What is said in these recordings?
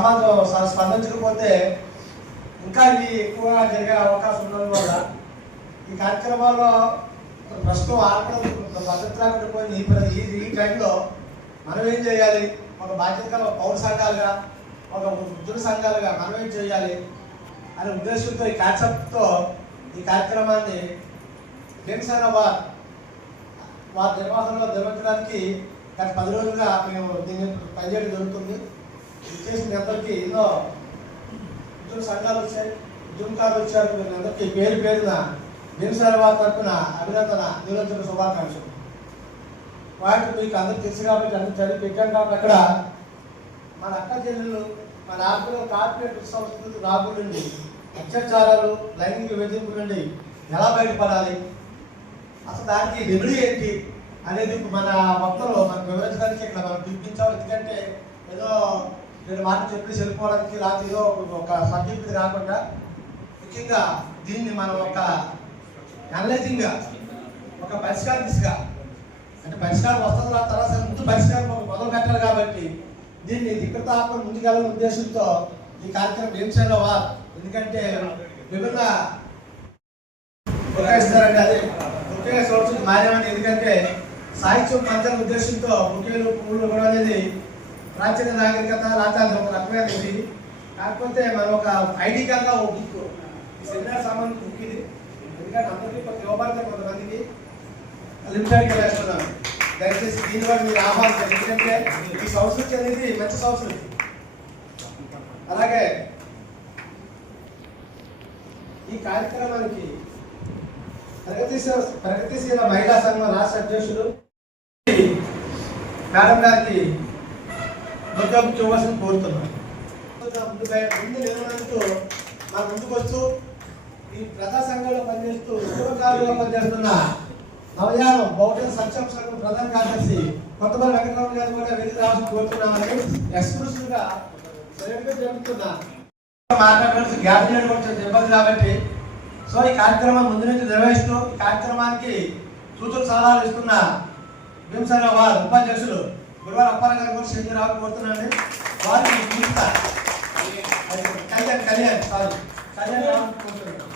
సమాజం స్పందించకపోతే ఇంకా ఇది ఎక్కువగా జరిగే అవకాశం ఉన్నందువల్ల ఈ కార్యక్రమాల్లో ప్రస్తుతం ఆడడం భద్రత రాకుండా పోయిన ఈ టైంలో మనం ఏం చేయాలి, ఒక బాధ్యత పౌర సంఘాలుగా, ఒక వృద్ధుల సంఘాలుగా మనం ఏం చేయాలి అనే ఉద్దేశంతో ఈ కాన్సెప్ట్తో ఈ కార్యక్రమాన్ని జనసేన వారి నిర్వహణలో నిర్వహించడానికి గత 10 రోజులుగా మేము దీన్ని పనిచేయడం జరుగుతుంది. చేసిన అందరికీ ఎన్నో ఉద్యోగ సంఘాలు వచ్చాయి, ఉద్యమకారులు వచ్చారు. వీళ్ళందరికీ పేరు పేరున జనసేన వారి తరఫున అభినందన నిరంతర శుభాకాంక్షలు. వాటి మీకు అందరికి తెలుసు కాబట్టి అందరూ చదివి పెట్టాం కాబట్టి అక్కడ మన అక్క చెల్లెళ్ళు, మన ఆర్థిక కార్పొరేట్ సంస్థలు రాబు నుండి అత్యాచారాలు, లైంగిక వేధింపుల నుండి ఎలా బయటపడాలి, అసలు దానికి రెమెడీ ఏంటి అనేది మన మొత్తంలో మనకు వివరించడానికి ఇక్కడ మనం పిలిపించాం. ఎందుకంటే ఏదో 2 మాటలు చెప్పి వెళ్ళిపోవడానికి లేకపోతే ఏదో ఒక సబ్జెక్ట్ కాకుండా ముఖ్యంగా దీన్ని మనం ఒక అనలైజింగ్గా ఒక పరిష్కార దిశగా, అంటే పరిష్కారం వస్తుంది తర్వాత ముందు పరిష్కారం మొదలు పెట్టాలి కాబట్టి దీన్ని దిక్కతాపం ముందుకెళ్ళని ఉద్దేశంతో ఈ కార్యక్రమం జనసేన వారు, ఎందుకంటే విభిన్న ఉపయోగిస్తారండి. అది ముఖ్యంగా సంవత్సరం మారేమని, ఎందుకంటే సాహిత్యం పంచాల ఉద్దేశంతో ముఖ్యమైన పువ్వులు కూడా అనేది ప్రాచీన నాగరికత రాజ్యాంగం ఒక రకమైన ఇది. కాకపోతే మనం ఒక ఐడి కార్డుగా ఒక బుక్, ఈ సెమినార్ సంబంధించిన బుక్ ఇది. ఎందుకంటే అందరికీ కొంత ఇవ్వబడతాయి, కొంతమందికి లిమిటెడ్గా వేస్తున్నాను. దయచేసి దీని వల్ల మీరు ఆహ్వానించారు, ఎందుకంటే ఈ సంస్కృతి అనేది మంచి సంస్కృతి. అలాగే ఈ కార్యక్రమానికి ప్రగతిశీల మహిళా సంఘం రాష్ట్ర అధ్యక్షులు మేడం గారికి ముఖ్యం చూడాల్సిన కోరుతున్నాను. ముందు నిర్వహిస్తూ మన ముందుకు వస్తూ ఈ ప్రజా సంఘంలో పనిచేస్తూ ఉద్యోగకారులుగా పనిచేస్తున్న నవయానం బహుజన సంక్షేమ సంఘం ప్రధాన కార్యదర్శి కొత్తపల్లి వెంకటరామ గారు కూడా వెళ్ళి రావాల్సిన కోరుతున్నామని ఎక్స్క్లూసివ్గా జరుగుతున్నా మాట్లాడవలసి గ్యాప్ చేయడం కొంచెం ఇబ్బంది కాబట్టి సో ఈ కార్యక్రమం ముందు నుంచి నిర్వహిస్తూ ఈ కార్యక్రమానికి సూచన సలహాలు ఇస్తున్న భీమసేన వారు ఉపాధ్యక్షులు గురువారు అప్పారావు గారు కూడా సెంజీ రావు కోరుతున్నాండి. వారికి కళ్యాణ్ రావు కోరుతున్నాను.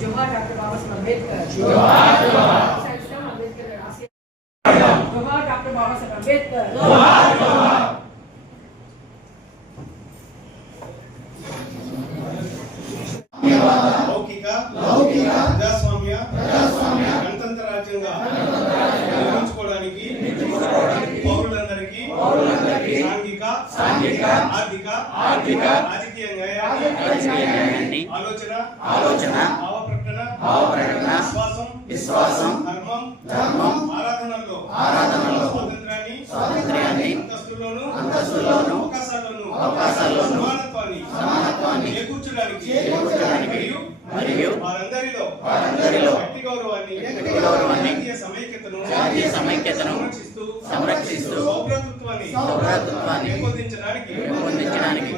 जोहार डॉक्टर बाबा साहेब अम्बेडकर, जोहार जोहार डॉक्टर बाबा साहेब अम्बेडकर, जोहार जोहार లౌకిక ప్రజాస్వామ్య గణతంత్ర రాజ్యంగా నిర్మించుకోవడానికి పౌరులందరికీ సాంఘిక ఆర్థిక రాజకీయంగా ఆలోచన భావప్రకటన విశ్వాసం ధర్మం ఆరాధనలో స్వాతంత్ర్యాన్ని అంతస్తుల్లోను అవకాశాల్లోను సమానత్వాన్ని చేకూర్చడానికి మరియు వారందరిలో వ్యక్తి గౌరవాన్ని జాతీయ సమైక్యతను సంరక్షిస్తూ సౌభ్రాతృత్వాన్ని పెంపొందించడానికి 1949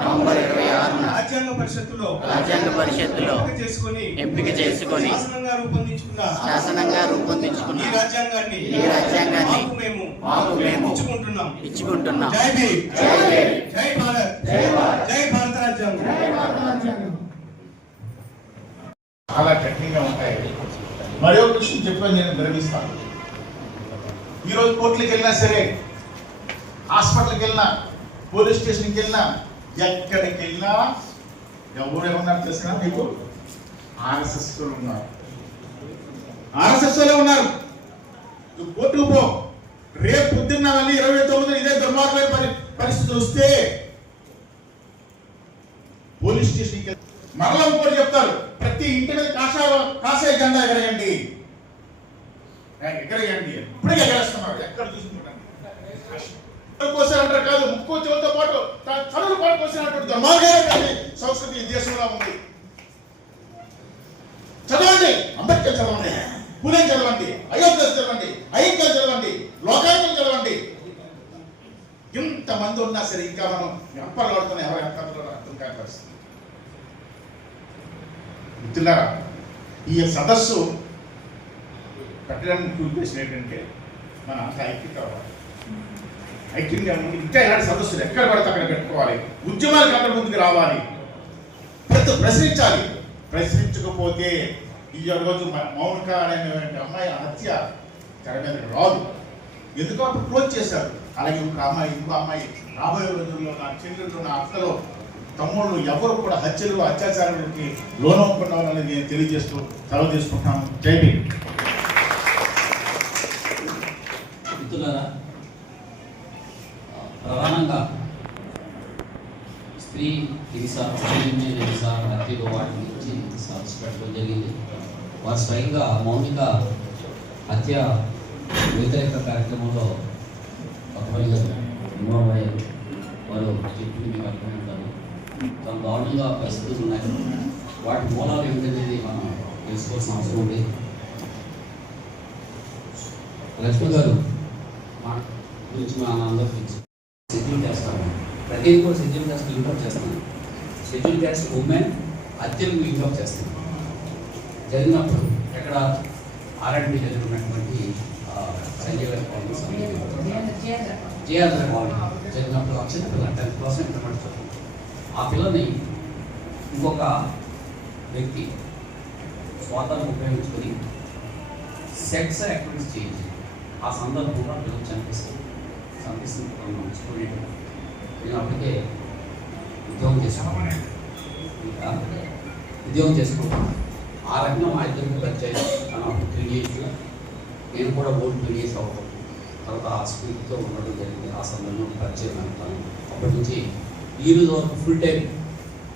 నవంబర్ 26న రాజ్యాంగ పరిషత్తులో ఎంపిక చేసుకొని శాసనంగా రూపొందించుకున్న ఈ రాజ్యాంగాన్ని మాకు మేము ఇచ్చుకుంటున్నాం. జై భీమ్, జై భారత్, జై భారత రాజ్యాంగం. చాలా కఠినంగా ఉంటాయి. మరో విషయం చెప్పని నేను గర్విస్తాను. ఈరోజు కోర్టులకు వెళ్ళినా సరే, హాస్పిటల్కి వెళ్ళినా, పోలీస్ స్టేషన్కి వెళ్ళినా, ఎక్కడికి వెళ్ళినా ఎవరేమన్నారు తెలిసినా మీకు ఆర్ఎస్ఎస్ ఉన్నారు. నువ్వు కోర్టుకు పో, రేపు పొద్దున్న మళ్ళీ 29 ఇదే దుర్మార్గమైన పరిస్థితులు వస్తే పోలీస్ స్టేషన్కి మరలా ఇంకోటి చెప్తారు, ప్రతి ఇంటి మీద కాషాయ జెండా ఎగరేయండి. ఇప్పటికే ఎగరేస్తున్నారు, ఎక్కడ చూసుకుంటారు కోసారంటారు కాదు, ముక్కు చెవులతో పాటు చదువుల పాటు కోసినటువంటి దుర్మార్గమైన సంస్కృతి ఈ దేశంలో ఉంది. చదవండి, అంబేద్కర్ చదవండి, పూలే చదవండి, అయోధ్య చదవండి, అయ్యంగార్ చదవండి, లోకాయుక్తం చదవండి. ఇంతమంది ఉన్నా సరే ఇంకా మనం ఎంపలు పడుతున్న ఎవరు ఎంపలో అర్థం కాని పరిస్థితి. మిత్రులారా, ఈ సదస్సు పెట్టడానికి ఉద్దేశం ఏంటంటే మన అంత ఐక్యత కావాలి. ఐక్యంగా ఉండి ఇంకా ఇలాంటి సదస్సులు ఎక్కడ పడితే అక్కడ పెట్టుకోవాలి. ఉద్యమాలకు అక్కడ ముందుకు రావాలి, ప్రశ్నించాలి. ప్రశ్నించకపోతే ఈ రోజు మౌనిక అనే అమ్మాయి హత్య తెర మీద రాదు. ఎందుకో అప్పుడు క్లోజ్ చేశారు. అలాగే ఇంకో అమ్మాయి రాబోయే రోజుల్లో నా చెల్లెళ్ళు, నా అక్కలు, తమ్ముళ్ళు ఎవరు కూడా హత్యలు అత్యాచారాలకి లోనవుతున్నారని నేను తెలియజేస్తూ సెలవు తీసుకుంటాను. జై భీమ్. మిత్రులారా, ప్రధానంగా స్త్రీ హింస, హత్యలు వాటి గురించి సదస్సు పెట్టడం జరిగింది. వారు స్వయంగా మౌనిక హత్య వ్యతిరేక కార్యక్రమంలో కొత్తపల్లి ఇన్వాల్వ్ అయ్యారు. వారు చెప్పింది మీకు అర్థమై ఉంటారు. చాలా దారుణంగా పరిస్థితులు ఉన్నాయి. వాటి మూలాలు ఏమిటనేది మనం తెలుసుకోవాల్సిన అవసరం ఉంది. లక్ష్మి గారు మా గురించి మా అందరికీ షెడ్యూల్ చేస్తాను, ప్రతిదీ కూడా షెడ్యూల్ క్యాస్ట్ లింక్అప్ చేస్తాను. షెడ్యూల్ క్యాస్ట్ ఉమెన్ హత్యలకు లింక్అప్ చేస్తాను. జరిగినప్పుడు ఎక్కడ ఆర్ఎండ్బి జరిగినటువంటి సంజయ్ గారి జేఆర్ కాలనీ జరిగినప్పుడు వచ్చిన పిల్ల 10th క్లాస్ ఇంటర్మీడియట్ చదువు. ఆ పిల్లని ఇంకొక వ్యక్తి స్వార్థాన్ని ఉపయోగించుకొని సెక్స్ యాక్టివిటీస్ చేయించి ఆ సందర్భంలో పిల్లలు చంపిస్తుంది. స్టూడెంట్ నేను అప్పటికే ఉద్యోగం చేసుకుంటాను. ఆ రకంగా మా ఇద్దరికి పరిచయం. తను అప్పుడు 3 years, నేను కూడా 3 years అవ్వడం. తర్వాత ఆ స్పీడ్తో ఉండడం జరిగింది. ఆ సమయంలో పరిచయం అంటాను. అప్పటి నుంచి ఈ రోజు వరకు ఫుల్ టైం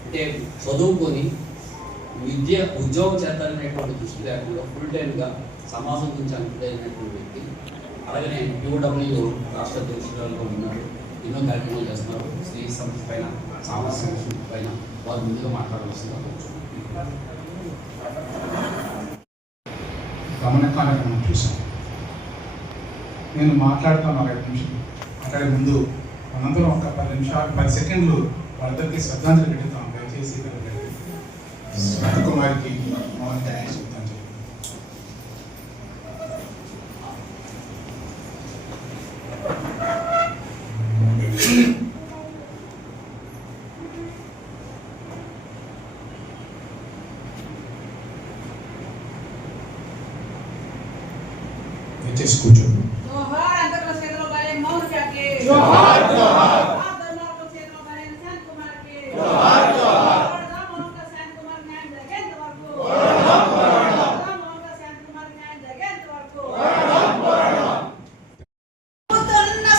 అంటే చదువుకొని ఉద్యోగం చేస్తారనేటువంటి దృష్టి లేకుండా ఫుల్ టైంగా సమాజం గురించి అనుకుంటైనటువంటి వ్యక్తి. అలాగే POW రాష్ట్ర అధ్యక్షురాలుగా ఉన్నారు. ఎన్నో కార్యక్రమాలు చేస్తున్నారు. స్త్రీ సమస్య పైన, సామాజిక సమస్య పైన వారు ముందుగా మాట్లాడవలసిందిగా గమన కార్యక్రమం చూసాం. నేను మాట్లాడుతాను 5 నిమిషాలు. మాట్లాడే ముందు మనందరం ఒక 10 నిమిషాలు 10 సెకండ్లు వాళ్ళందరికీ శ్రద్ధాంజలి పెడతాం. దయచేసి శ్రద్ధ కుమారికి శ్రద్ధాంజలి. దయచేసి కూర్చోండి. జోహార్ అంతర్గత క్షేత్రంలో బలే మౌనికకి. జోహార్ జోహార్. దుర్మార్గ క్షేత్రంలో బలే శాంత్ కుమార్కి. జోహార్ జోహార్. మౌనిక శాంత్ కుమార్ న్యాయం జరిగేంత వరకు. మౌనిక శాంత్ కుమార్ న్యాయం జరిగేంత వరకు.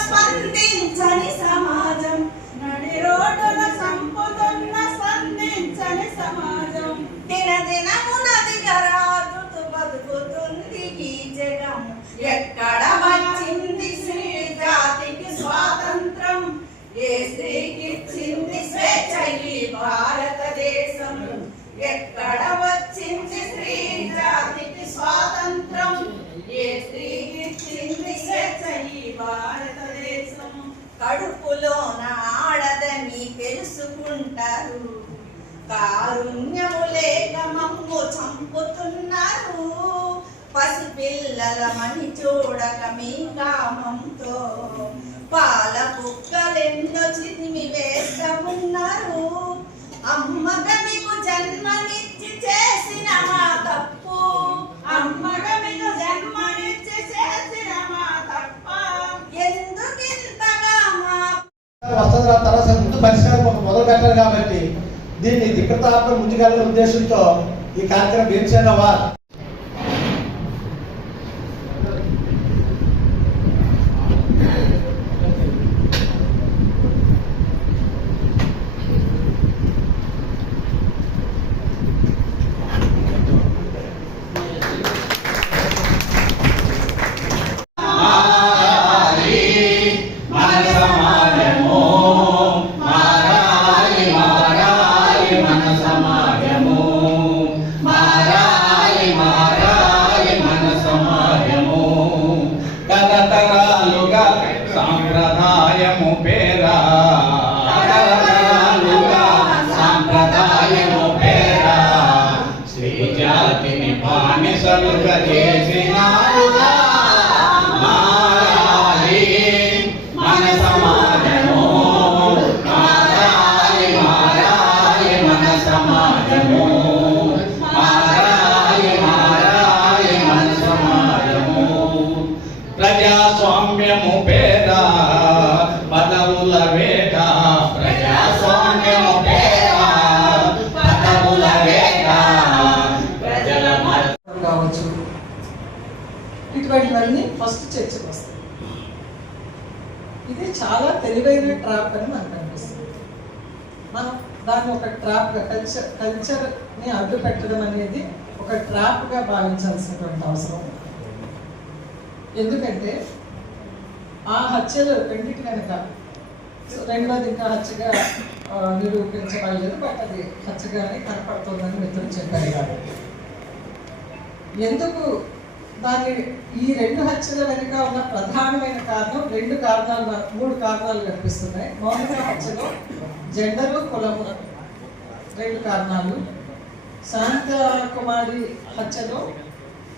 స్పందించని సమాజం, నడి రోడ్డున సంపుతున్న స్పందించని సమాజం, దినదినమున దిగరాజుతూ బతుకుతుంది ఈ జగం. ఎక్కడ వచ్చింది స్త్రీ జాతికి స్వాతంత్రం, ఏ స్త్రీకి ఇచ్చింది స్వేచ్ఛ ఈ భారతదేశం. ఎక్కడ వచ్చింది స్త్రీ జాతికి స్వాతంత్రం, ఏ స్త్రీకి ఇచ్చింది స్వేచ్ఛ ఈ భారతదేశం. కడుపులోన ఆడదని తెలుసుకుంటారు, కారుణ్యము లేక మమ్ము చంపుతున్నారు. పసిపిల్లలమని చూడక మీ కామంతో పాల కుక్కలెన్నో చిదిమి వేస్తమున్నారు. అమ్మగా మీకు జన్మనిచ్చి చేసిన మా తప్పు, అమ్మగా మీకు జన్మనిచ్చి చేసిన మా తప్ప, ఎందుకింతగా మా వస్తుంది. తర్వాత ముందు పరిష్కారం ఒక మొదలు పెట్టారు కాబట్టి దీన్ని దిక్కతాత్మ ముందుకెళ్ళే ఉద్దేశంతో ఈ కార్యక్రమం భీమసేన కలుగ చేసినారుగా మారాలి మన సమాజము మారాలి మారాలి మన సమాజము మారాలి మారాలి మన సమాజము ప్రజాస్వామ్యము పేద పదవుల వేట ప్రజాస్వామ్యము పేద పదవుల వేట ప్రజల కావచ్చు, ఇటువంటివన్నీ ఫస్ట్ చర్చకు వస్తాయి. ఇది చాలా తెలివైన ట్రాప్ అని మనకు అనిపిస్తుంది. మనం దాన్ని ఒక ట్రాప్గా కల్చర్ని అడ్డు పెట్టడం అనేది ఒక ట్రాప్గా భావించాల్సినటువంటి అవసరం ఉంది. ఎందుకంటే ఆ హత్యలు రెండింటి కనుక రెండోది ఇంకా హత్యగా నిరూపించబడలేదు, బట్ అది హత్యగానే కనపడుతుందని మిత్రులు చెప్పారు. కాబట్టి ఎందుకు దాన్ని ఈ రెండు హత్యల వెనుక ఉన్న ప్రధానమైన కారణం మూడు కారణాలు కనిపిస్తున్నాయి. మౌనిక హత్యలో జెండరు, కులము రెండు కారణాలు. శాంత కుమారి హత్యలో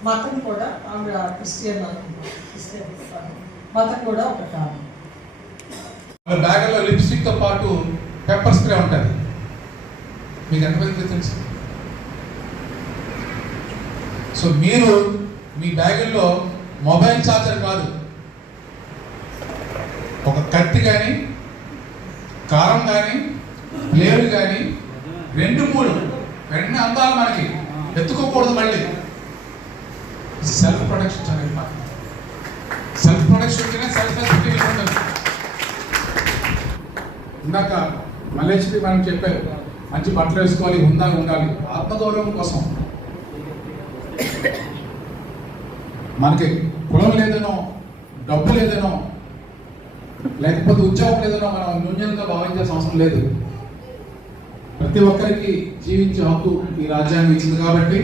మతం కూడా, ఆమె క్రిస్టియన్ మతం కూడా ఒక కారణం. బ్యాగ్లో లిప్స్టిక్తో పాటు పెప్పర్ స్ప్రే ఉంటుంది. మీకు ఎంతమందికి తెలుసు? సో మీరు మీ బ్యాగుల్లో మొబైల్ ఛార్జర్ కాదు, ఒక కత్తి కానీ, కారం కానీ, ప్లేలు కానీ, 2-3 వెంటనే అందాలి. మనకి ఎత్తుకోకూడదు. మళ్ళీ సెల్ఫ్ ప్రొటెక్షన్ చాలా ఇంపార్టెంట్. సెల్ఫ్ ప్రొటెక్షన్ ఉంటేనే సెల్ఫ్ రెస్పెక్ట్ ఉంటుంది. ఇందాక మల్లేశ్వరి మనం చెప్పారు, మంచి బట్టలు వేసుకోవాలి, హుందాగా ఉండాలి. ఆత్మగౌరవం కోసం మనకి కులం లేదనో, డబ్బు లేదనో, లేకపోతే ఉద్యోగం లేదనో మనం న్యూన్యంగా భావించాల్సిన అవసరం లేదు. ప్రతి ఒక్కరికి జీవించే హక్కు ఈ రాజ్యాంగం ఇచ్చింది. కాబట్టి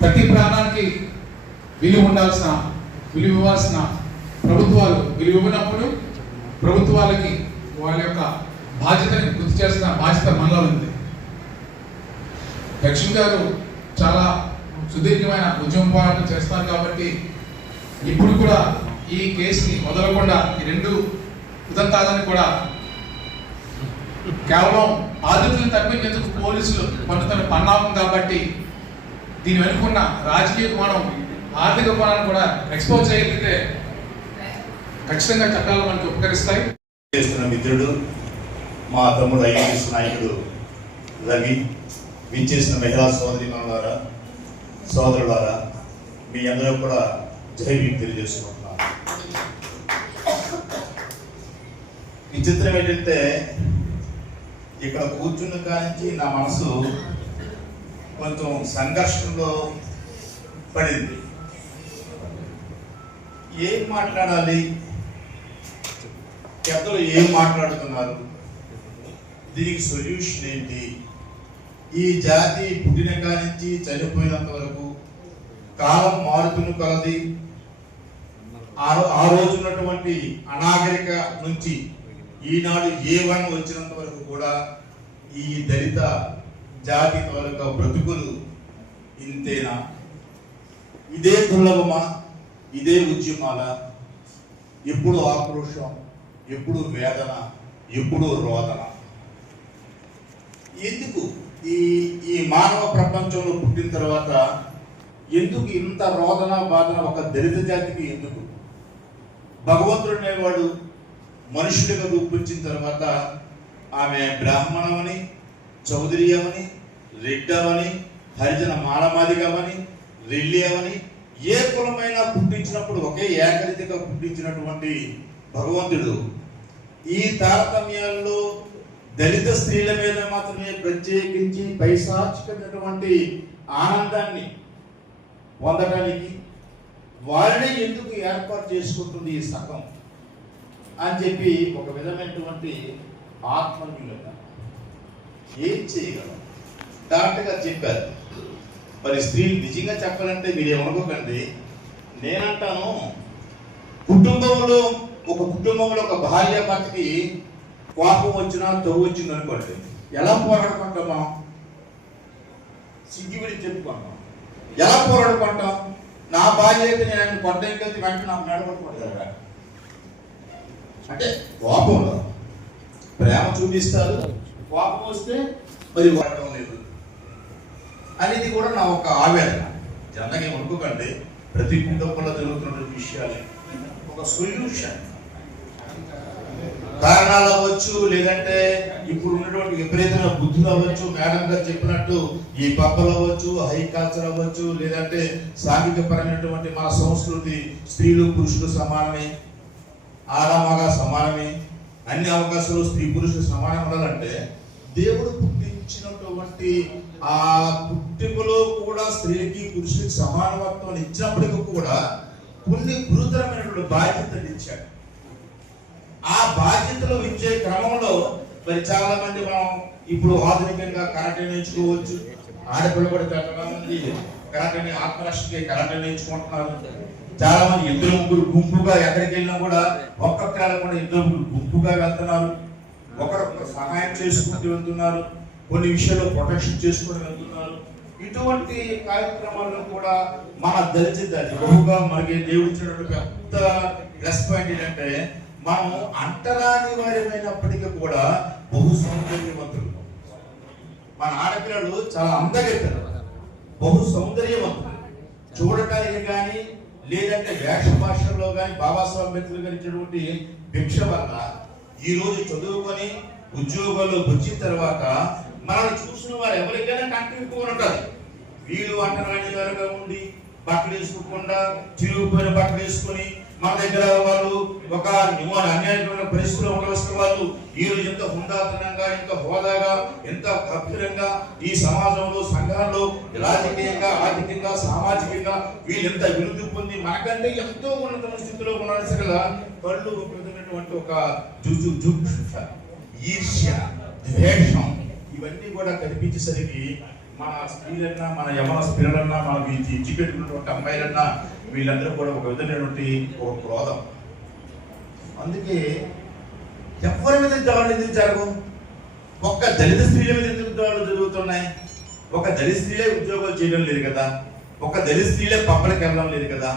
ప్రతి ప్రాణానికి విలువ ఇవ్వాల్సిన ప్రభుత్వాలు విలువ ఇవ్వనప్పుడు ప్రభుత్వాలకి వాళ్ళ యొక్క బాధ్యతని గుర్తు చేసిన బాధ్యత మనలో ఉంది. లక్ష్మి గారు చాలా సుదీర్ఘమైన ఉద్యమ పోరాటం చేస్తారు. కాబట్టి ఇప్పుడు కూడా ఈ కేసుని వదలకుండా ఈ రెండు ఉదంతాలని కూడా కేవలం బాధితులను తప్పించేందుకు పోలీసులు పన్నుతున్న పన్నాగం. కాబట్టి దీని వెనుకున్న రాజకీయ కోణం, ఆర్థిక కోణాన్ని కూడా ఎక్స్పోజ్ చేయగలిగితే ఖచ్చితంగా చట్టాలు మనకు ఉపకరిస్తాయి. చేస్తున్న మిత్రుడు మా తమ్ముడు ఐఎస్ నాయకుడు రవి, విచ్చేసిన మహిళా సోదరిమణులారా, సోదరులారా, మీ అందరూ కూడా జై భీమ్ తెలియజేసుకుంటున్నాను. విచిత్రం ఏంటంటే ఇక్కడ కూర్చున్న కానించి నా మనసు కొంచెం సంఘర్షణలో పడింది. ఏం మాట్లాడాలి, పెద్దలు ఏం మాట్లాడుతున్నారు, దీనికి సొల్యూషన్ ఏంటి, ఈ జాతి పుట్టిన కానించి చనిపోయినంత వరకు కాలం మారుతున్న కొలది ఆ రోజున్నటువంటి అనాగరిక నుంచి ఈనాడు A1 వచ్చినంత వరకు కూడా ఈ దళిత జాతి తాలూకా బ్రతుకులు ఇంతేనా? ఇదే దుర్లభమా? ఇదే ఉద్యమాల? ఎప్పుడు ఆక్రోషం, ఎప్పుడు వేదన, ఎప్పుడు రోదన? ఎందుకు ఈ మానవ ప్రపంచంలో పుట్టిన తర్వాత ఎందుకు ఇంత రోదన బాధన ఒక దళిత జాతికి? ఎందుకు? భగవంతుడు అనేవాడు మనుషుడిగా రూపొందించిన తర్వాత ఆమె బ్రాహ్మణమని, చౌదరియమని, రెడ్డమని, హరిజన మాలమాదిగమని, రెల్లియమని ఏ కులమైనా పుట్టించినప్పుడు ఒకే ఏకరీతిగా పుట్టించినటువంటి భగవంతుడు ఈ తారతమ్యాల్లో దళిత స్త్రీల మీద మాత్రమే ప్రత్యేకించి పైశాచికమైనటువంటి ఆనందాన్ని పొందడానికి వారిని ఎందుకు ఏర్పాటు చేసుకుంటుంది ఈ సగం అని చెప్పి ఒక విధమైనటువంటి ఆత్మన్యూనత. ఏం చేయగలం? డాక్టర్గా చెప్పారు. మరి స్త్రీలు నిజంగా చెప్పాలంటే మీరు ఏమనుకోకండి, నేనంటాను, కుటుంబంలో ఒక భార్య భర్తకి కోపం వచ్చినా తవ్వు వచ్చింది అనుకోండి, ఎలా పోరాడుకుంటామా? సిగ్గివిడి చెప్పుకుంటాం. ఎలా పోరాడుకుంటాం? నా భార్య అయితే నేను ఆయన కొట్టడానికి వెళ్తే వెంటనే నాకు మేడపడుకోవడం అంటే కోపంలో ప్రేమ చూపిస్తారు, కోపం వస్తే మరి వాడడం లేదు అనేది కూడా నా ఒక ఆవేదన. జనగా అనుకోకండి, ప్రతి కుటుంబంలో జరుగుతున్న విషయాలు ఒక సొల్యూషన్ కారణాలు అవ్వచ్చు, లేదంటే ఇప్పుడు ఉన్నటువంటి విపరీతమైన బుద్ధులు అవ్వచ్చు, మేడం గారు చెప్పినట్టు ఈ పబ్బలు అవ్వచ్చు, హై కల్చర్ అవ్వచ్చు, లేదంటే సాంఘిక పరమైనటువంటి మన సంస్కృతి స్త్రీలు పురుషులు సమానమే, ఆడమగ సమానమే, అన్ని అవకాశాలు స్త్రీ పురుషులు సమానం ఉండాలంటే దేవుడు పుట్టించినటువంటి ఆ పుట్టికలో కూడా స్త్రీకి పురుషులకి సమానత్వం ఇచ్చినప్పటికీ కూడా కొన్ని గురుతరమైనటువంటి బాధ్యతలు ఇచ్చాడు. ఆ బాధ్యతలు ఇచ్చే క్రమంలో మరి చాలా మంది మనం ఇప్పుడు ఆధునికంగా కరాటే నేర్చుకోవచ్చు. ఆడపిల్ల కూడా చాలా మంది కరాటేని ఆత్మరక్షకి కరాటే నేర్చుకుంటున్నారు. చాలా మంది ఇద్దరు ముగ్గురు గుంపుగా ఎక్కడికి వెళ్ళినా కూడా ఒక్కొక్కరు కూడా ఇద్దరు ముగ్గురు గుంపుగా వెళ్తున్నారు. ఒకరొకరు సహాయం చేసుకుంటూ వెళ్తున్నారు. కొన్ని విషయాల్లో ప్రొటెక్షన్ చేసుకుని వెళ్తున్నారు. ఇటువంటి కార్యక్రమాల్లో కూడా మన దళిత జాతి బహుగా మనకి దేవుడు ఇచ్చినటువంటి పెద్ద ప్లస్ పాయింట్ ఏంటంటే మనం అంటరాని వారిమైనప్పటికీ కూడా బహు సౌందర్యవంతులు. మన ఆడపిల్లలు చాలా అందగెత్తరు, బహు సౌందర్యవంతులు. చూడటానికి కానీ లేదంటే వేష భాషల్లో కానీ బాబాసాహెబ్ అంబేద్కర్ గారు ఇచ్చినటువంటి భిక్ష వల్ల ఈ రోజు చదువుకొని ఉద్యోగాల్లో వచ్చిన తర్వాత మనల్ని చూసిన వారు ఎవరికైనా కంటిన్యూగా ఉంటారు. వీళ్ళు అంటరాని వారుగా ఉండి బట్టలు వేసుకోకుండా చిరుగుపోయిన బట్టలు వేసుకొని మన దగ్గర వాళ్ళు ఒక అన్యాయమైన పరిస్థితిలో ఉండవలసిన వాళ్ళు ఈ రోజు ఎంత హుందాతనంగా, ఎంత హోదాగా, ఎంత గంభీరంగా ఈ సమాజంలో సంఘాల్లో రాజకీయంగా, ఆర్థికంగా, సామాజికంగా వీళ్ళు ఎంత అభివృద్ధి పొంది మనకంటే ఎంతో ఉన్నత స్థితిలో ఉండాల్సి కదా కళ్ళు విధమైనటువంటి ఒక ఈర్ష్య, ద్వేషం ఇవన్నీ కూడా కనిపించేసరికి మన స్త్రీలన్నా, మన యవన స్త్రీలన్నా, మన ఎడ్యుకేటెడ్ అమ్మాయిలన్నా వీళ్ళందరూ కూడా ఒక విధమైనటువంటి ఒక క్రోధం. అందుకే ఎవరి మీద దాడులు ఎందుకు జరగవు? ఒక్క దళిత స్త్రీల మీద ఎందుకు దాడులు జరుగుతున్నాయి? ఒక దళిత స్త్రీలే ఉద్యోగాలు చేయడం లేదు కదా, ఒక దళిత స్త్రీలే పబ్బలకి వెళ్ళడం లేదు కదా,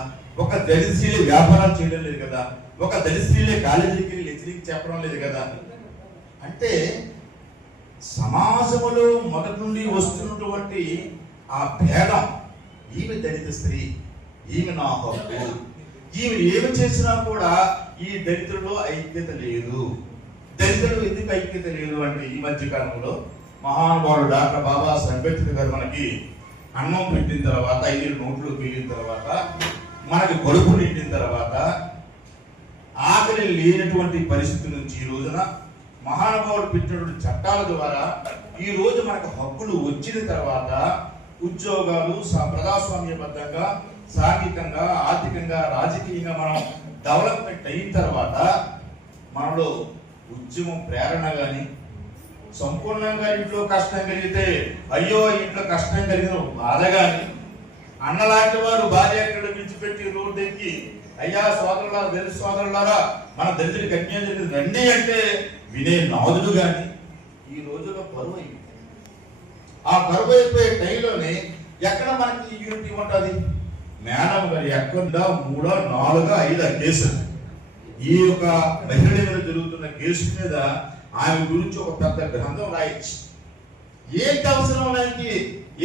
ఒక దళిత స్త్రీలే వ్యాపారాలు చేయడం లేదు కదా, ఒక దళిత స్త్రీలే కాలేజీకి లెక్చరింగ్ చెప్పడం లేదు కదా. అంటే సమాజంలో మొదటి నుండి వస్తున్నటువంటి ఆ భేదం, ఈమె దళిత స్త్రీ, ఈమె నా హక్కు, ఈమె ఏమి చేసినా కూడా ఈ దళితుల్లో ఐక్యత లేదు. దళితులు ఎందుకు ఐక్యత లేదు అంటే ఈ మధ్య కాలంలో మహానుభావుడు డాక్టర్ బాబాసాహెబ్ అంబేద్కర్ గారు మనకి అన్నం పెట్టిన తర్వాత, 5 నోట్లు వెళ్ళిన తర్వాత, మనకి కడుపు నిండిన తర్వాత, ఆకలి లేనటువంటి పరిస్థితి నుంచి ఈ రోజున మహానుభావుడు పెట్టినటువంటి చట్టాల ద్వారా ఈ రోజు మనకు హక్కులు వచ్చిన తర్వాత ఉద్యోగాలు ప్రజాస్వామ్యబద్ధంగా, సాంఘికంగా, ఆర్థికంగా, రాజకీయంగా మనం డెవలప్మెంట్ అయిన తర్వాత మనలో ఉద్యమం ప్రేరణ కానీ, సంపూర్ణంగా ఇంట్లో కష్టం కలిగితే అయ్యో ఇంట్లో కష్టం కలిగిన బాధ కానీ, అన్నలాంటి వారు భార్యను విడిచిపెట్టి రోడ్డు ఎక్కి అయ్యా సోదరులారా, దళిత సోదరులారా, మన దళితుడికి అన్యాయం జరిగింది రండి అంటే వినే నాదుడు కానీ ఈ రోజుల్లో కరువు అయింది. ఆ కరువు అయిపోయే టైంలోనే ఎక్కడ మనకి యూనిటీ ఉంటుంది? మేడం గారు ఎక్కడ 3, 4, 5 కేసులు, ఈ యొక్క మహిళ మీద జరుగుతున్న కేసు మీద ఆమె గురించి ఒక పెద్ద గ్రంథం రాయొచ్చు. ఏంటి అవసరం దానికి?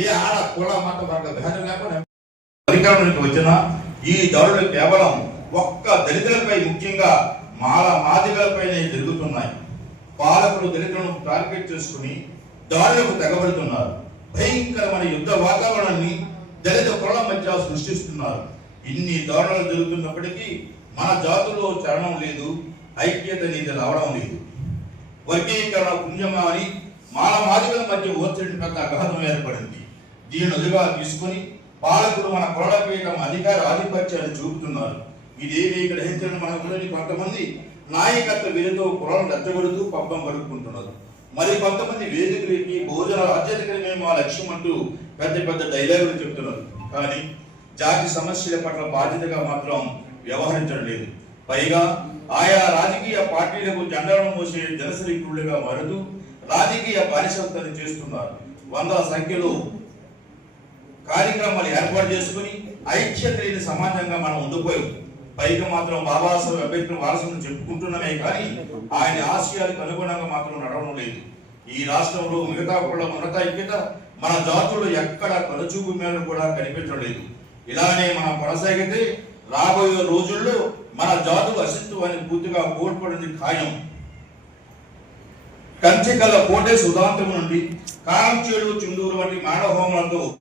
ఏ ఆడ కుల మత వర్గ భేదం లేకుండా అధికారంలోకి వచ్చిన ఈ దాడులు కేవలం ఒక్క దళితులపై, ముఖ్యంగా మాదిగలపైనే జరుగుతున్నాయి. పాలకులు దళితులను టార్గెట్ చేసుకుని దాడులకు తెగబడుతున్నారు. భయంకరమైన యుద్ధ వాతావరణాన్ని దళిత కుల మధ్య సృష్టిస్తున్నారు. ఇన్ని దాడులు జరుగుతున్నప్పటికీ మన జాతులో చరణం లేదు, ఐక్యత అనేది రావడం లేదు. వర్గీకరణ పుణ్యమా అని మాదిగల మధ్య ఒత్తిడి పెద్ద అగాధం ఏర్పడింది. దీన్ని అదుగా తీసుకుని పాలకులు మన కులపీఠం అధికార ఆధిపత్యాన్ని చూపుతున్నారు. ఇదేమి గ్రహించడం మన ఊరిని కొంతమంది నాయకత్వ వీరితో కులం రెచ్చగొడుతూ పబ్బం గడుపుకుంటున్నారు. మరి కొంతమంది వేదికలకి భోజన రాజ్యాధికారమే మా లక్ష్యం అంటూ పెద్ద పెద్ద డైలాగులు చెబుతున్నారు. కానీ జాతి సమస్యల పట్ల బాధ్యతగా మాత్రం వ్యవహరించడం లేదు. పైగా ఆయా రాజకీయ పార్టీలకు జెండాలను మోసే జనసైనికులుగా మారుతూ రాజకీయ బానిసత్వాన్ని చేస్తున్నారు. 100 సంఖ్యలో కార్యక్రమాలు ఏర్పాటు చేసుకుని ఐక్యత లేని సమాజంగా మనం ఉండిపోయాం. పైగా మాత్రం బాబాసాహెబ్ అంబేద్కర్ వారసులను చెప్పుకుంటున్నామే కానీ ఆయన ఆశయాలకు అనుగుణంగా మాత్రం నడవడం లేదు. ఈ రాష్ట్రంలో మిగతా కుల ఉన్నత ఐక్యత మన జాతుల్లో ఎక్కడ కనుచూపు మేర కూడా కనిపించలేదు. ఇలానే మనం కొనసాగితే రాబోయే రోజుల్లో మన జాతుల అస్తిత్వాన్ని పూర్తిగా కోల్పోవడం ఖాయం. కంచికల కోటేశ్ ఉదాంతం నుండి కారంచేడు చుండూరు వంటి మానవ హోమాలతో